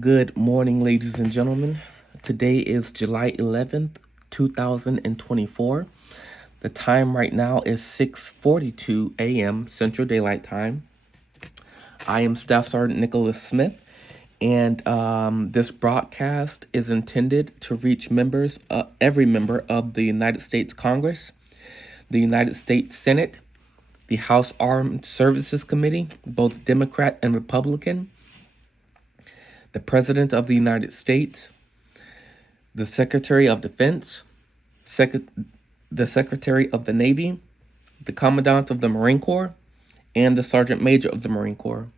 Good morning, ladies and gentlemen. Today is July 11th, 2024. The time right now is 6:42 a.m. Central Daylight Time. I am Staff Sergeant Nicholas Smith, and this broadcast is intended to reach every member of the United States Congress, the United States Senate, the House Armed Services Committee, both Democrat and Republican, the President of the United States, the Secretary of Defense, the Secretary of the Navy, the Commandant of the Marine Corps, and the Sergeant Major of the Marine Corps.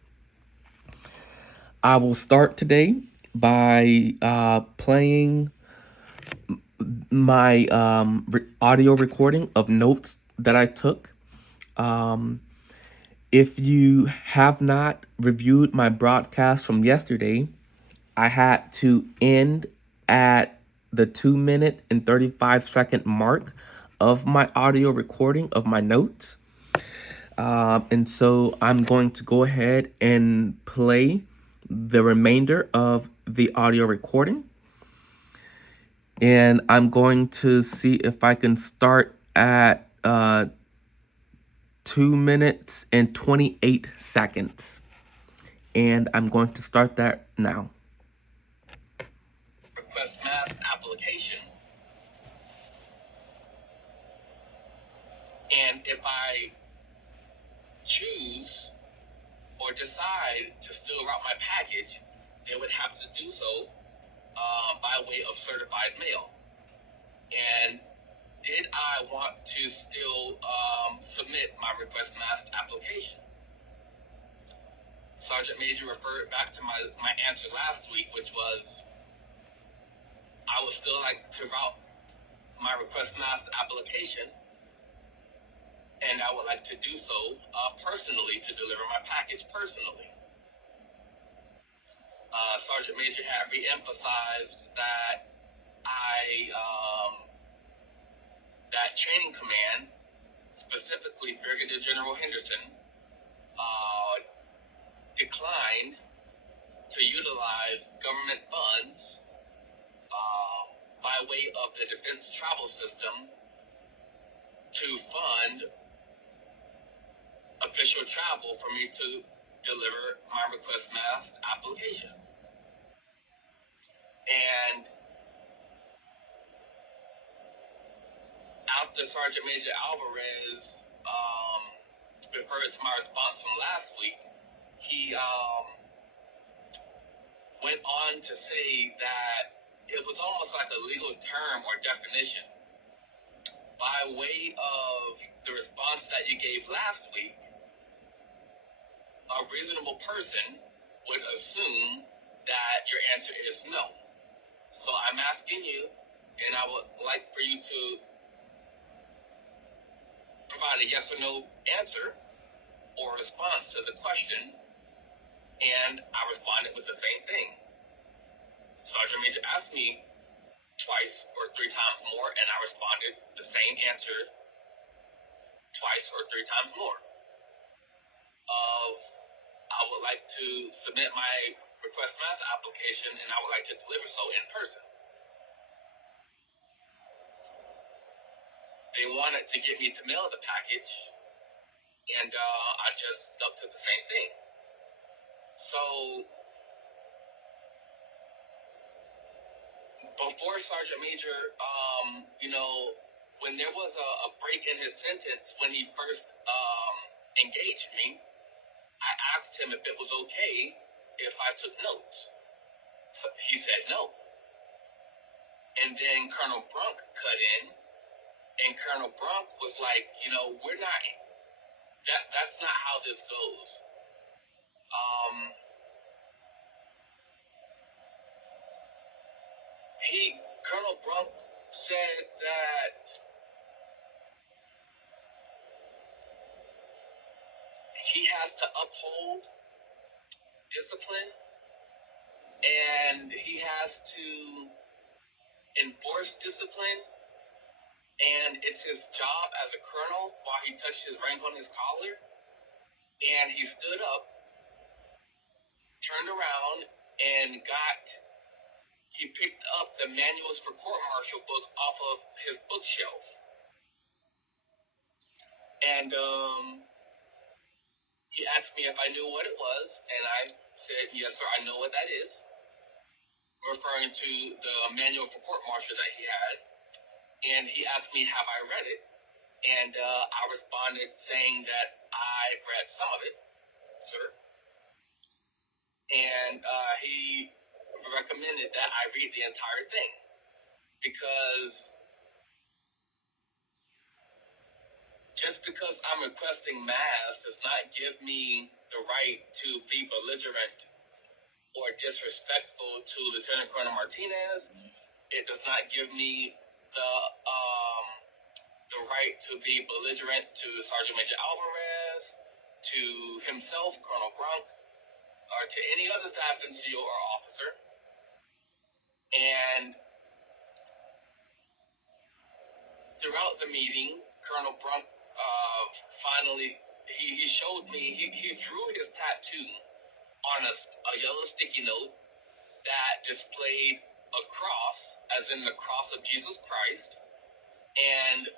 I will start today by playing my audio recording of notes that I took. If you have not reviewed my broadcast from yesterday, I had to end at the 2 minute and 35-second mark of my audio recording of my notes. And so I'm going to go ahead and play the remainder of the audio recording. And I'm going to see if I can start at 2 minutes and 28 seconds. And I'm going to start that now. Request Mast application. And if I choose or decide to still route my package, they would have to do so by way of certified mail. And did I want to still submit my Request Mast application? Sergeant Major referred back to my answer last week, which was I would still like to route my Request Mast application, and I would like to do so personally, to deliver my package personally. Sergeant Major had re-emphasized that that training command, specifically Brigadier General Henderson, declined to utilize government funds by way of the defense travel system to fund official travel for me to deliver my Request Mast application. And after Sergeant Major Alvarez referred to my response from last week, he went on to say that it was almost like a legal term or definition. By way of the response that you gave last week, a reasonable person would assume that your answer is no. So I'm asking you, and I would like for you to provide a yes or no answer or response to the question. And I responded with the same thing. Sergeant Major asked me twice or three times more, and I responded the same answer twice or three times more. I would like to submit my Request Mast application, and I would like to deliver so in person. They wanted to get me to mail the package, and I just stuck to the same thing. So before Sergeant Major, when there was a break in his sentence when he first engaged me, I asked him if it was okay if I took notes. So he said no. And then Colonel Brunk cut in, and Colonel Brunk was like, we're not, that's not how this goes. Colonel Brunk said that he has to uphold discipline, and he has to enforce discipline, and it's his job as a colonel while he touched his rank on his collar. And he stood up, turned around, and he picked up the manuals for court-martial book off of his bookshelf. And he asked me if I knew what it was, and I said, yes, sir, I know what that is, referring to the manual for court-martial that he had. And he asked me, have I read it? And I responded saying that I've read some of it, sir. And he recommended that I read the entire thing, because just because I'm requesting Mast does not give me the right to be belligerent or disrespectful to Lieutenant Colonel Martinez. It does not give me the right to be belligerent to SgtMaj Alvarez, to himself, Colonel Brunk, or to any other staff NCO or officer. And throughout the meeting, Colonel Brunk finally, he showed me, he drew his tattoo on a yellow sticky note that displayed a cross, as in the cross of Jesus Christ. And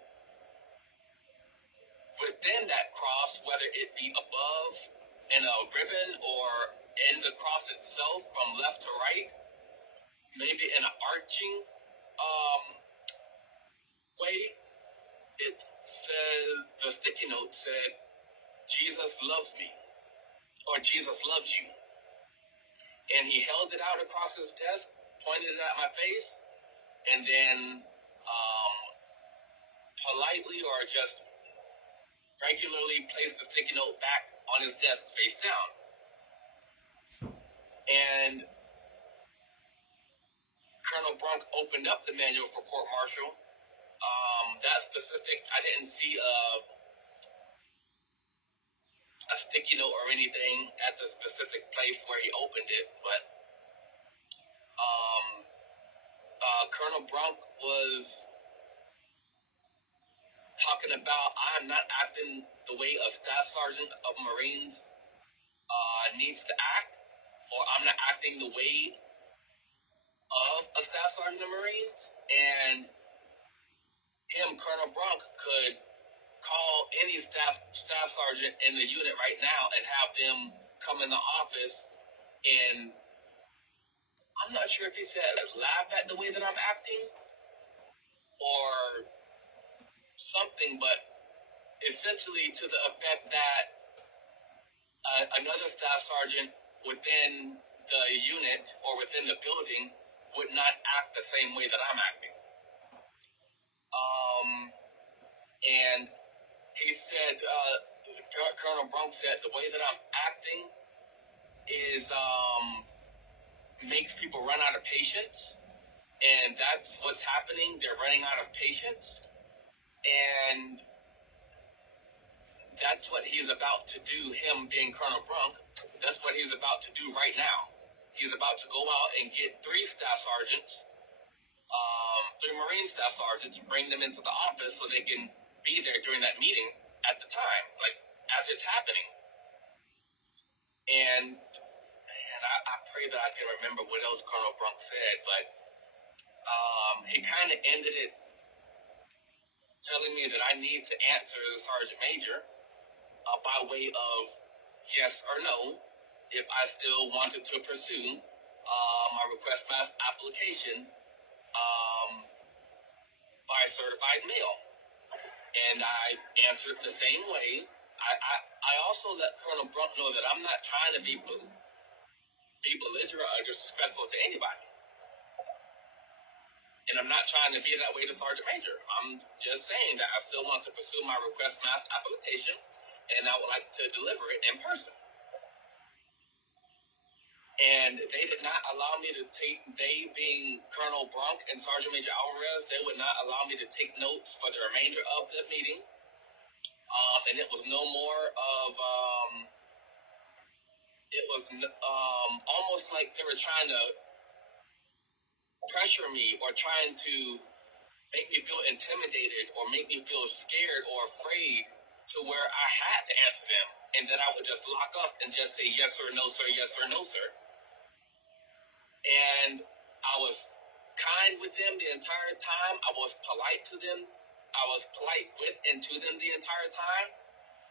within that cross, whether it be above in a ribbon or in the cross itself from left to right, maybe in an arching way, it says, the sticky note said, Jesus loves me, or Jesus loves you. And he held it out across his desk, pointed it at my face, and then politely or just regularly placed the sticky note back on his desk face down. And Colonel Brunk opened up the manual for court-martial. That specific, I didn't see a sticky note or anything at the specific place where he opened it, but Colonel Brunk was talking about, I'm not acting the way a staff sergeant of Marines needs to act, or I'm not acting the way of a staff sergeant of Marines. And Colonel Brunk, could call any staff sergeant in the unit right now and have them come in the office, and I'm not sure if he said laugh at the way that I'm acting or something, but essentially to the effect that another staff sergeant within the unit or within the building would not act the same way that I'm acting. And he said, Colonel Brunk said, the way that I'm acting is makes people run out of patience, and that's what's happening. They're running out of patience, and that's what he's about to do, him being Colonel Brunk. That's what he's about to do right now. He's about to go out and get 3 staff sergeants, 3 Marine staff sergeants, bring them into the office so they can be there during that meeting at the time, like as it's happening. And I pray that I can remember what else Colonel Brunk said, but he kind of ended it telling me that I need to answer the Sergeant Major by way of yes or no if I still wanted to pursue my Request Mast application by certified mail. And I answered the same way. I also let Colonel Brunk know that I'm not trying to be belligerent or disrespectful to anybody. And I'm not trying to be that way to Sergeant Major. I'm just saying that I still want to pursue my Request Mast application, and I would like to deliver it in person. And they did not allow me to take, they being Colonel Brunk and Sergeant Major Alvarez, they would not allow me to take notes for the remainder of the meeting. And it was no more of, it was almost like they were trying to pressure me or trying to make me feel intimidated or make me feel scared or afraid to where I had to answer them. And then I would just lock up and just say yes or no, sir, yes or no, sir. And I was kind with them the entire time. I was polite to them. I was polite with and to them the entire time.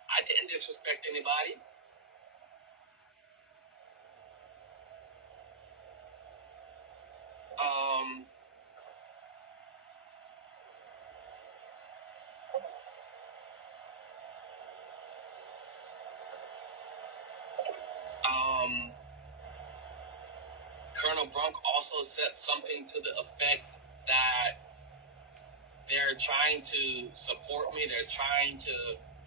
I didn't disrespect anybody. Colonel Brunk also said something to the effect that they're trying to support me, they're trying to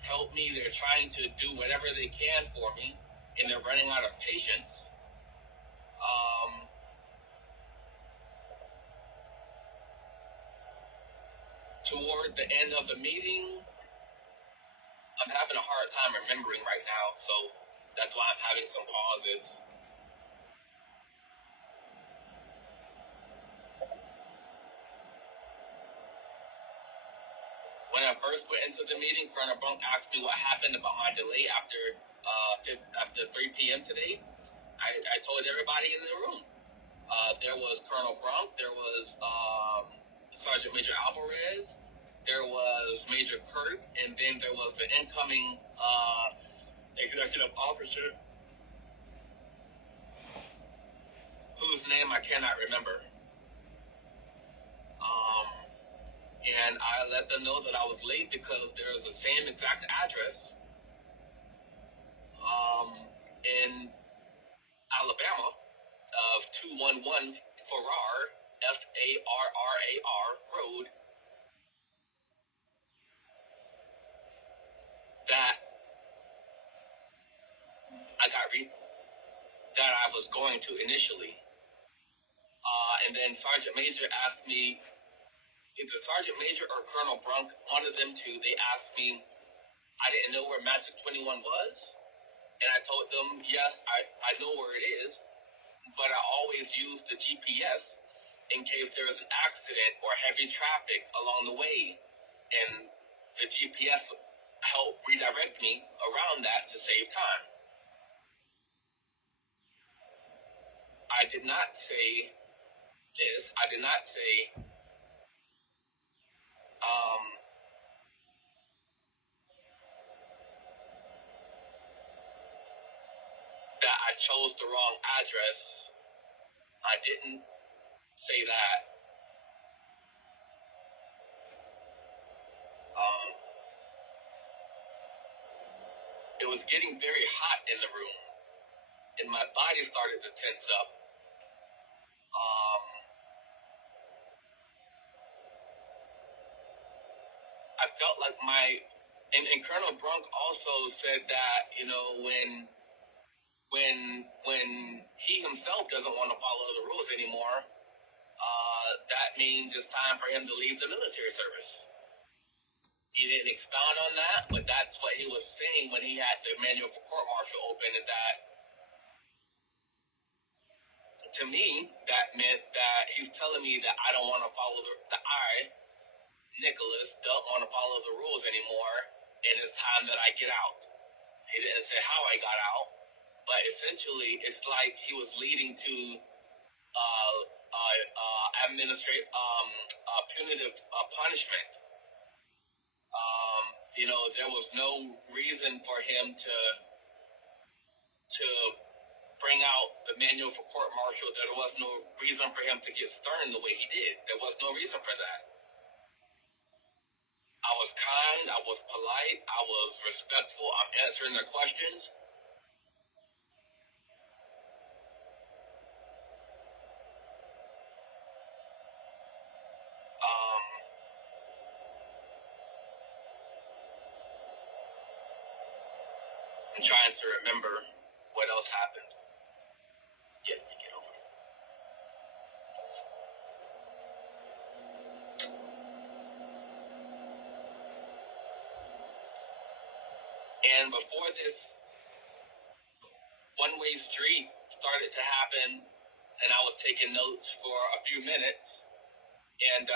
help me, they're trying to do whatever they can for me, and they're running out of patience. Toward the end of the meeting, I'm having a hard time remembering right now, so that's why I'm having some pauses. When I first went into the meeting, Colonel Brunk asked me what happened about my delay after 3 p.m. today. I told everybody in the room. There was Colonel Brunk, there was SgtMaj Alvarez, there was Major Kirk, and then there was the incoming executive officer, whose name I cannot remember. And I let them know that I was late because there is the same exact address in Alabama of 211 Farrar, Farrar Road, that that I was going to initially. And then Sergeant Major asked me, either Sergeant Major or Colonel Brunk, one of them two, they asked me, I didn't know where Magic 21 was. And I told them, yes, I know where it is, but I always use the GPS in case there is an accident or heavy traffic along the way. And the GPS helped redirect me around that to save time. I did not say this. I did not say that I chose the wrong address. I didn't say that. It was getting very hot in the room, and my body started to tense up. I felt like and Colonel Brunk also said that, you know, when he himself doesn't want to follow the rules anymore, that means it's time for him to leave the military service. He didn't expound on that, but that's what he was saying when he had the manual for court martial open, and that, to me, that meant that he's telling me that I don't want to follow Nicholas, don't want to follow the rules anymore, and it's time that I get out. He didn't say how I got out, but essentially it's like he was leading to punitive punishment. You know, there was no reason for him to bring out the manual for court martial. There was no reason for him to get stern the way he did. There was no reason for that. I was kind, I was polite, I was respectful, I'm answering their questions. I'm trying to remember what else happened. Get over it. And before this one-way street started to happen, and I was taking notes for a few minutes, and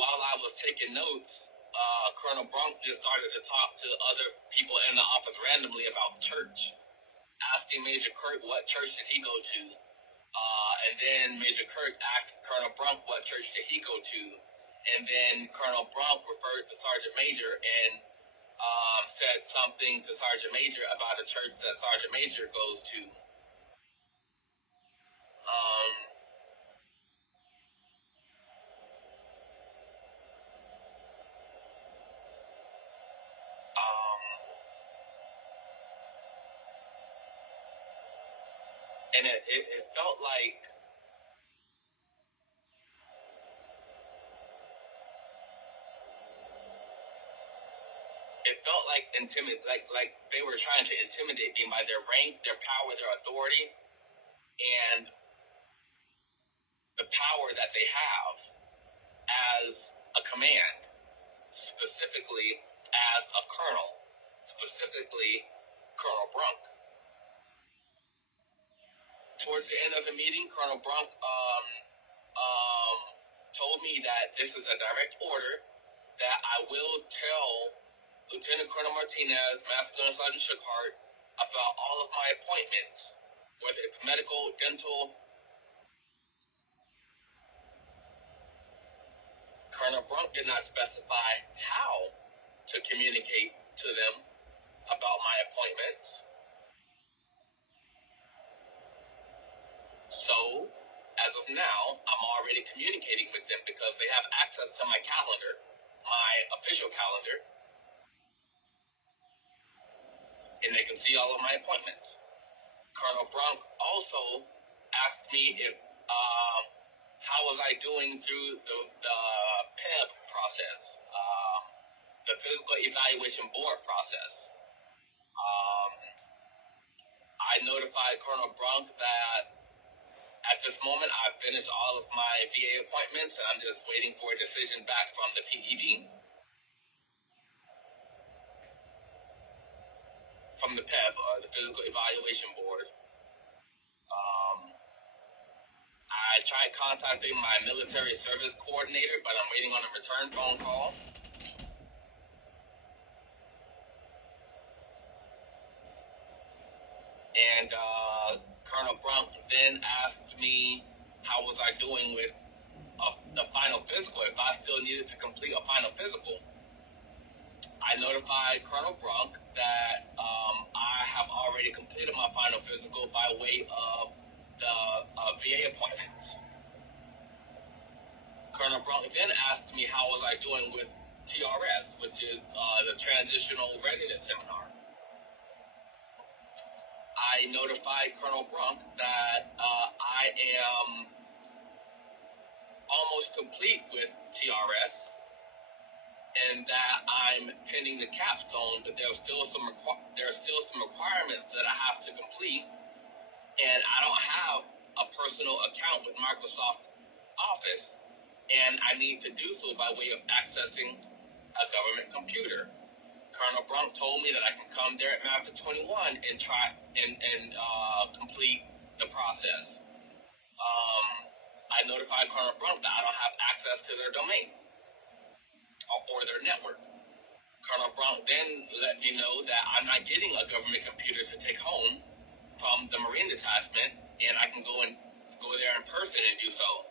while I was taking notes, Colonel Brunk just started to talk to other people in the office randomly about church, asking Major Kirk what church did he go to. And then Major Kirk asked Colonel Brunk what church did he go to. And then Colonel Brunk referred to Sergeant Major and said something to Sergeant Major about a church that Sergeant Major goes to. And it felt like like they were trying to intimidate me by their rank, their power, their authority, and the power that they have as a command, specifically as a colonel, specifically Colonel Brunk. Towards the end of the meeting, Colonel Brunk told me that this is a direct order, that I will tell Lieutenant Colonel Martinez, Master Gunner Sergeant Shookhart, about all of my appointments, whether it's medical, dental. Colonel Brunk did not specify how to communicate to them about my appointments. So, as of now, I'm already communicating with them because they have access to my calendar, my official calendar, and they can see all of my appointments. Colonel Brunk also asked me if how was I doing through the PEB process, the Physical Evaluation Board process. I notified Colonel Brunk that at this moment I've finished all of my VA appointments and I'm just waiting for a decision back from the PEB. From the PEB, or the Physical Evaluation Board. I tried contacting my military service coordinator, but I'm waiting on a return phone call. And Colonel Brunk then asked me how was I doing with the final physical, if I still needed to complete a final physical. I notified Colonel Brunk that I have already completed my final physical by way of the VA appointments. Colonel Brunk then asked me how was I doing with TRS, which is the Transitional Readiness Seminar. I notified Colonel Brunk that I am almost complete with TRS and that I'm pending the capstone, but there's still some requirements that I have to complete, and I don't have a personal account with Microsoft Office, and I need to do so by way of accessing a government computer. Colonel Brunk told me that I can come there at Master 21 and try and complete the process. I notified Colonel Brunk that I don't have access to their domain or their network. Colonel Brunk then let me know that I'm not getting a government computer to take home from the Marine Detachment, and I can go there in person and do so.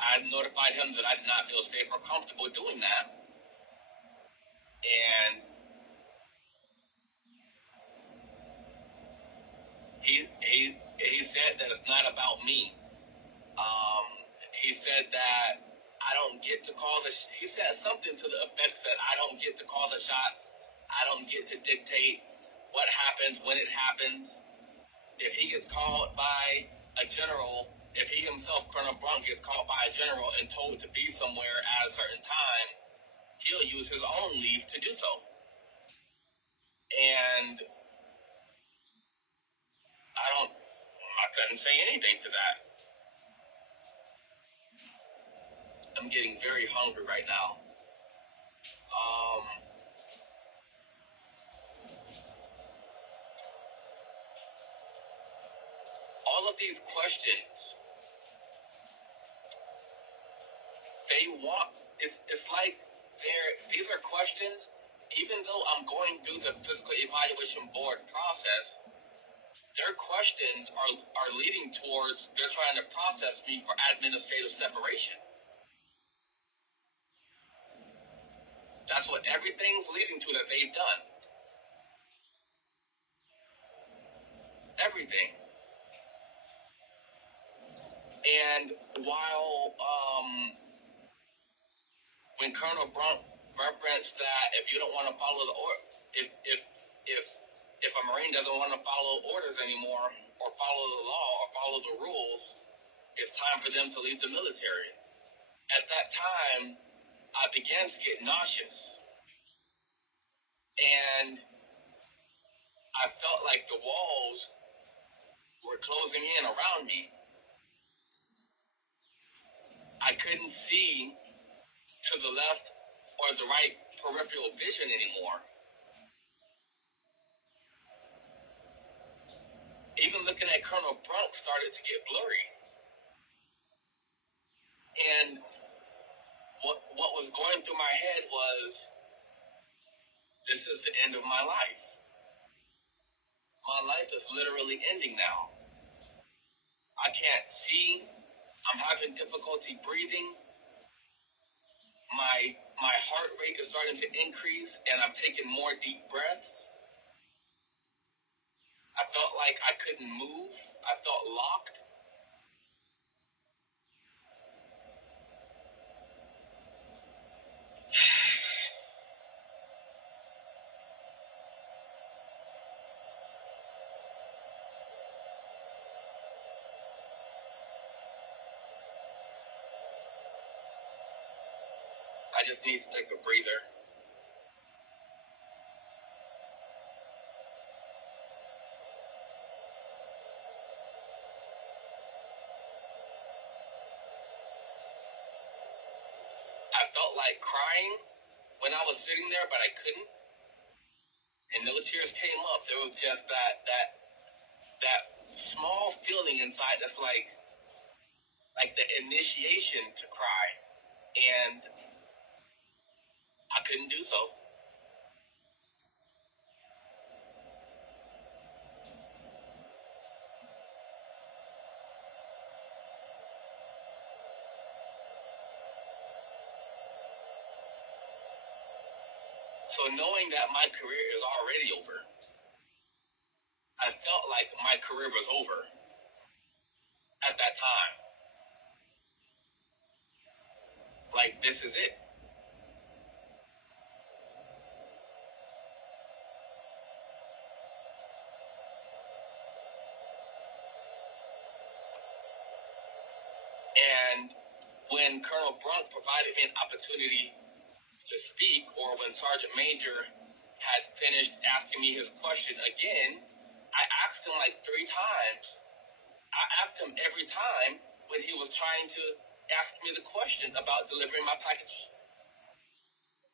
I notified him that I did not feel safe or comfortable doing that, and he said that it's not about me. He said that I don't get to call he said something to the effect that I don't get to call the shots. I don't get to dictate what happens when it happens. If he gets called by a general, if he himself, Colonel Brunk, gets called by a general and told to be somewhere at a certain time, he'll use his own leave to do so. And I couldn't say anything to that. I'm getting very hungry right now. All of these questions, they want, it's like these are questions even though I'm going through the physical evaluation board process, their questions are leading towards they're trying to process me for administrative separation. That's what everything's leading to that they've done. Everything. And while when Colonel Brunk referenced that if you don't want to follow the order, if a Marine doesn't want to follow orders anymore or follow the law or follow the rules, it's time for them to leave the military. At that time, I began to get nauseous, and I felt like the walls were closing in around me. I couldn't see to the left or the right peripheral vision anymore. Even looking at Colonel Brunk started to get blurry. And what was going through my head was, this is the end of my life. My life is literally ending now. I can't see. I'm having difficulty breathing. My heart rate is starting to increase, and I'm taking more deep breaths. I felt like I couldn't move. I felt locked. I just need to take a breather. I felt like crying when I was sitting there, but I couldn't. And no tears came up. There was just that small feeling inside that's like the initiation to cry. And I couldn't do so. So knowing that my career is already over, I felt like my career was over at that time. Like, this is it. And when Colonel Brunk provided me an opportunity to speak, or when Sergeant Major had finished asking me his question again, I asked him like 3 times. I asked him every time when he was trying to ask me the question about delivering my package.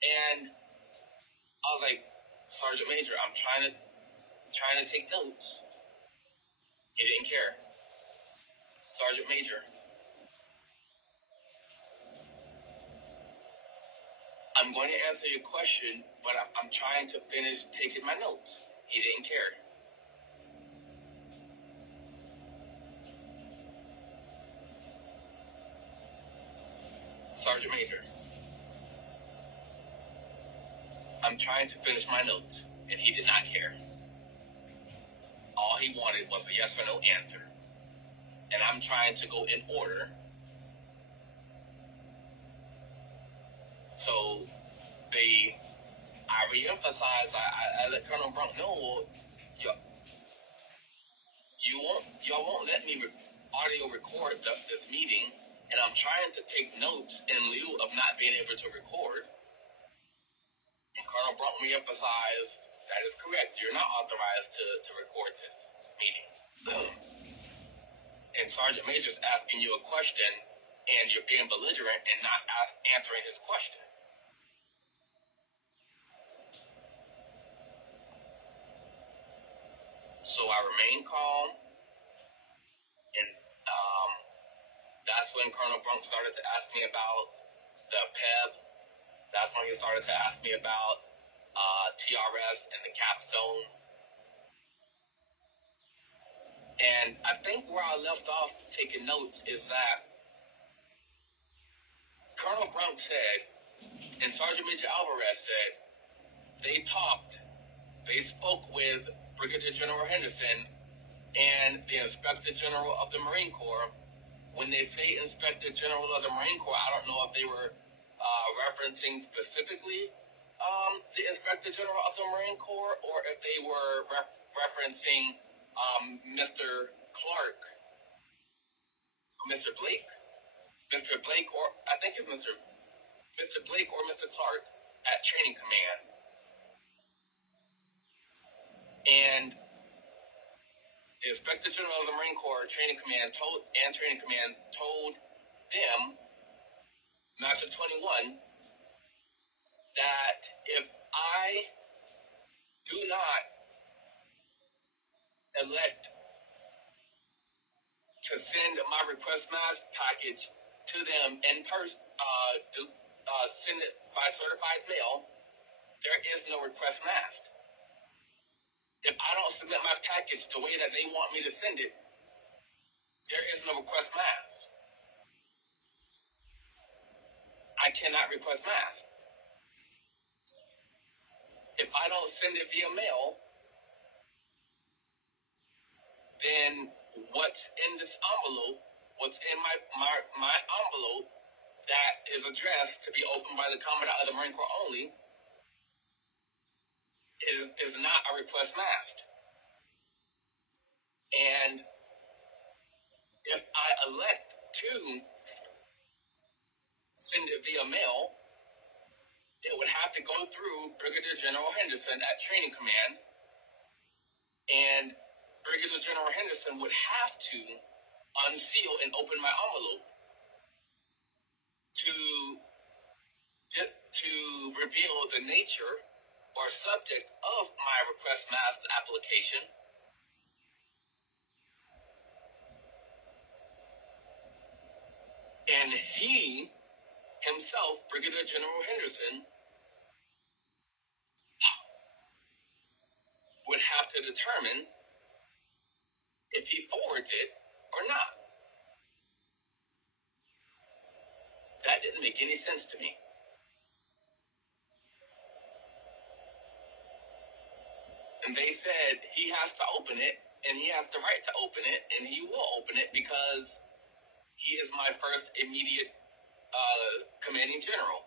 And I was like, Sergeant Major, I'm trying to take notes. He didn't care. Sergeant Major, I'm going to answer your question, but I'm trying to finish taking my notes. He didn't care. Sergeant Major, I'm trying to finish my notes, and he did not care. All he wanted was a yes or no answer. And I'm trying to go in order. So I re-emphasize, I let Colonel Brunk know, well, y'all won't let me audio record this meeting, and I'm trying to take notes in lieu of not being able to record. And Colonel Brunk re-emphasized, that is correct, you're not authorized to record this meeting. And Sergeant Major's asking you a question, and you're being belligerent and not answering his question. So I remained calm, and that's when Colonel Brunk started to ask me about the PEB. That's when he started to ask me about TRS and the capstone. And I think where I left off taking notes is that Colonel Brunk said, and SgtMaj Alvarez said, they spoke with Brigadier General Henderson and the Inspector General of the Marine Corps. When they say Inspector General of the Marine Corps, I don't know if they were referencing specifically the Inspector General of the Marine Corps, or if they were referencing Mr. Clark, Mr. Blake, or I think it's Mr. Blake or Mr. Clark at Training Command. And the Inspector General of the Marine Corps Training Command told them, Master 21, that if I do not elect to send my Request Mast package to them in person, send it by certified mail, there is no Request Mast. If I don't submit my package the way that they want me to send it, there is no Request Mast. I cannot request Mast. If I don't send it via mail, then what's in this envelope, what's in my envelope that is addressed to be opened by the Commandant of the Marine Corps only is not a Request Mast. And if I elect to send it via mail, it would have to go through Brigadier General Henderson at Training Command, and Brigadier General Henderson would have to unseal and open my envelope to reveal the nature or subject of my Request Mast application. And he himself, Brigadier General Henderson, would have to determine if he forwards it or not. That didn't make any sense to me. And they said he has to open it, and he has the right to open it, and he will open it because he is my first immediate commanding general.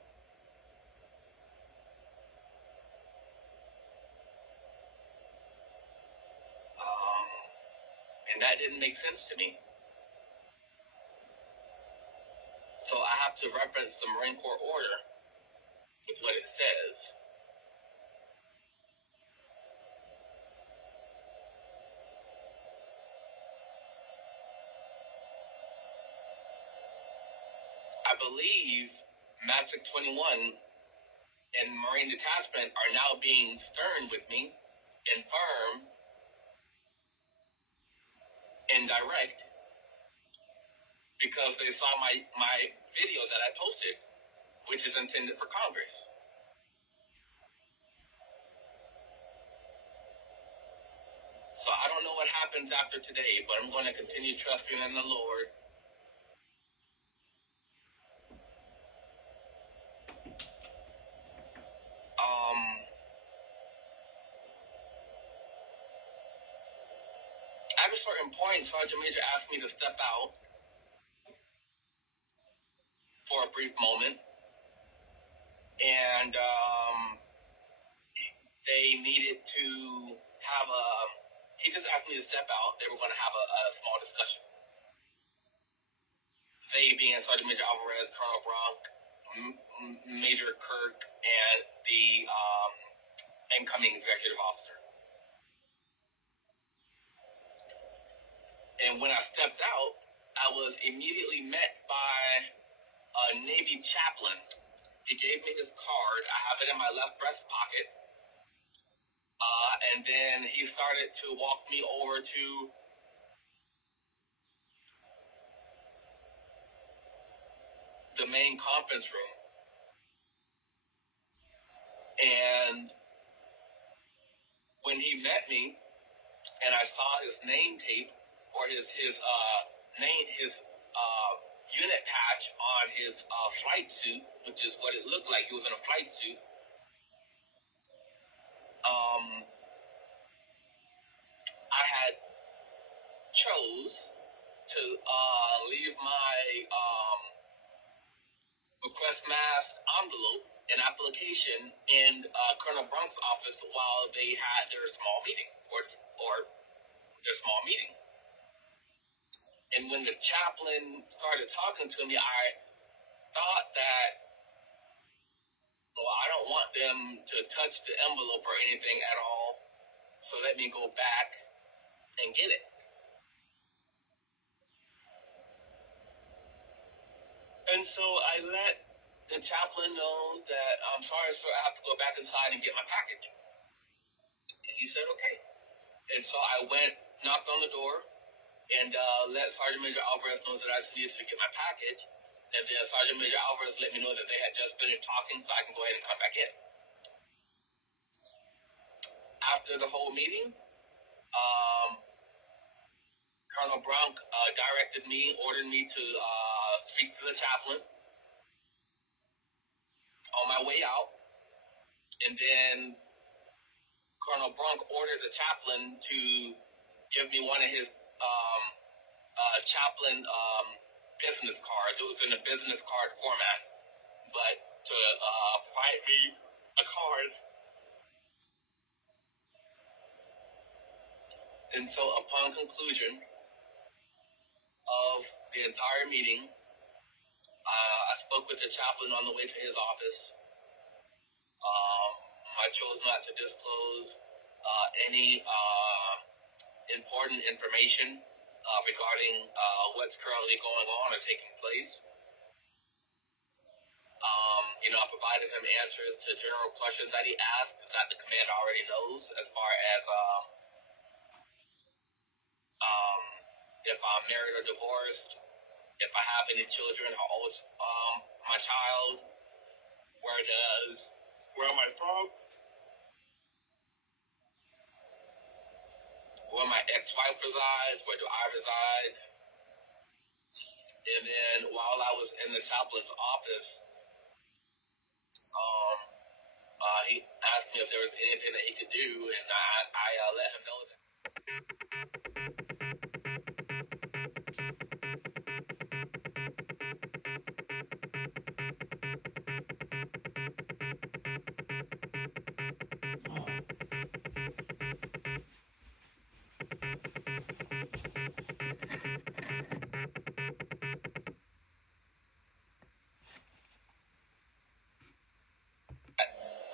And that didn't make sense to me. So I have to reference the Marine Corps order with what it says. I believe Magic 21 and Marine Detachment are now being stern with me and firm and direct because they saw my video that I posted, which is intended for Congress. So I don't know what happens after today, but I'm going to continue trusting in the Lord. At a certain point, SgtMaj asked me to step out for a brief moment, and they needed to have he just asked me to step out. They were going to have a small discussion. They being SgtMaj Alvarez, Col Brunk, Major Kirk, and the incoming executive officer. And when I stepped out, I was immediately met by a Navy chaplain. He gave me his card. I have it in my left breast pocket. And then he started to walk me over to the main conference room. And when he met me and I saw his name tape or his unit patch on his flight suit, which is what it looked like. He was in a flight suit. I had chose to leave my Request Mast envelope and application in Colonel Brunk's office while they had their small meeting or their small meeting. And when the chaplain started talking to me, I thought that, well, I don't want them to touch the envelope or anything at all, so let me go back and get it. And so I let the chaplain know that, I'm sorry, sir, I have to go back inside and get my package. And he said, okay. And so I went, knocked on the door, and let Sergeant Major Alvarez know that I just needed to get my package. And then Sergeant Major Alvarez let me know that they had just finished talking, so I can go ahead and come back in. After the whole meeting, Colonel Brunk ordered me to speak to the chaplain on my way out. And then Colonel Brunk ordered the chaplain to give me one of his chaplain business cards. It was in a business card format, but to provide me a card. And so upon conclusion of the entire meeting, I spoke with the chaplain on the way to his office. I chose not to disclose any important information regarding what's currently going on or taking place. I provided him answers to general questions that he asked that the command already knows, as far as if I'm married or divorced, if I have any children, how old's my child, where am I from, where my ex-wife resides, where do I reside. And then while I was in the chaplain's office, he asked me if there was anything that he could do, and I let him know that.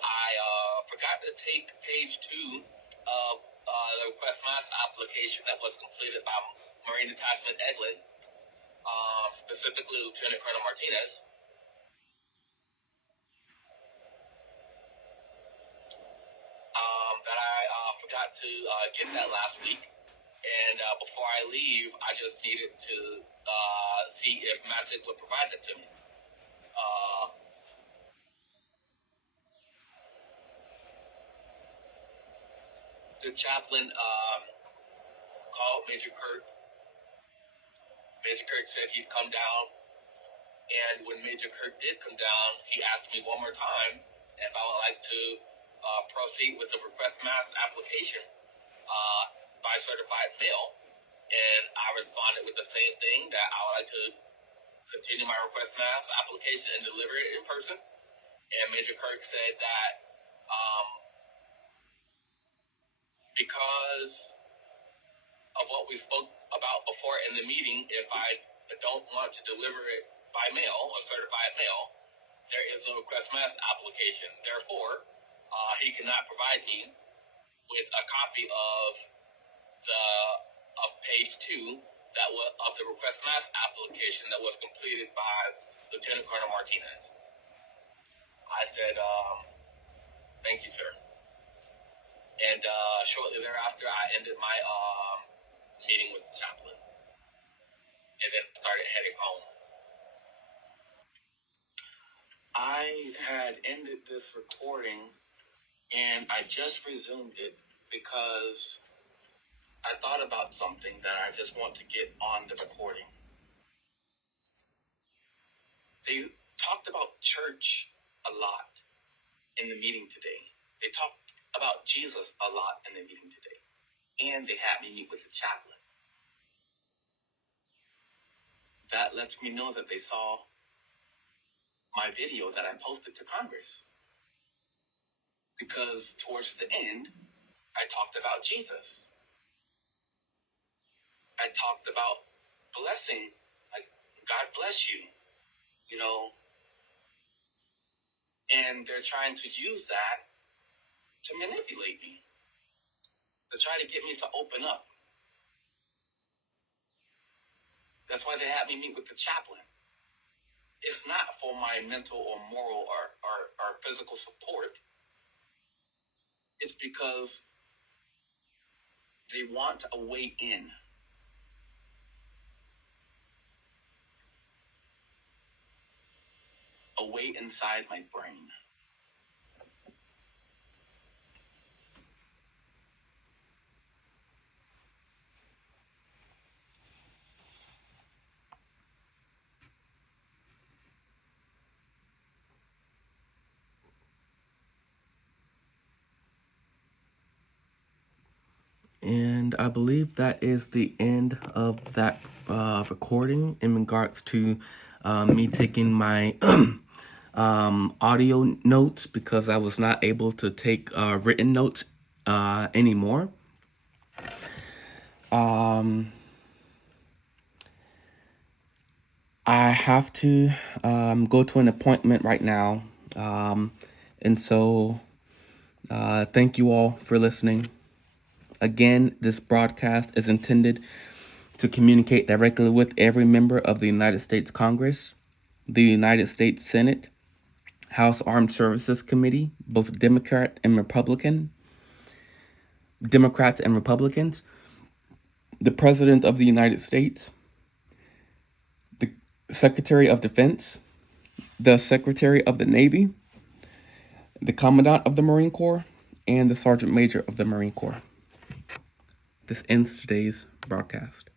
I forgot to take page 2 of the Request Mast application that was completed by Marine Detachment Eglin, specifically Lieutenant Colonel Martinez. That I forgot to get that last week. And before I leave, I just needed to see if Magic would provide it to me. The chaplain called Major Kirk. Major Kirk said he'd come down. And when Major Kirk did come down, he asked me one more time if I would like to proceed with the Request Mast application by certified mail. And I responded with the same thing, that I would like to continue my Request Mast application and deliver it in person. And Major Kirk said that because of what we spoke about before in the meeting, if I don't want to deliver it by mail or certified mail, there is no Request Mast application. Therefore, he cannot provide me with a copy of page 2 of the Request Mast application that was completed by Lieutenant Colonel Martinez. I said, thank you, sir. And shortly thereafter, I ended my meeting with the chaplain and then started heading home. I had ended this recording and I just resumed it because I thought about something that I just want to get on the recording. They talked about church a lot in the meeting today. They talked about Jesus a lot in the meeting today. And they had me meet with the chaplain. That lets me know that they saw my video that I posted to Congress. Because towards the end, I talked about Jesus. I talked about blessing, like, God bless you, you know. And they're trying to use that to manipulate me, to try to get me to open up. That's why they had me meet with the chaplain. It's not for my mental or moral or physical support. It's because they want a way in. A way inside my brain. And I believe that is the end of that recording in regards to me taking my audio notes, because I was not able to take written notes anymore. I have to go to an appointment right now. And so thank you all for listening. Again, this broadcast is intended to communicate directly with every member of the United States Congress, the United States Senate, House Armed Services Committee, both Democrats and Republicans, the President of the United States, the Secretary of Defense, the Secretary of the Navy, the Commandant of the Marine Corps, and the Sergeant Major of the Marine Corps. This ends today's broadcast.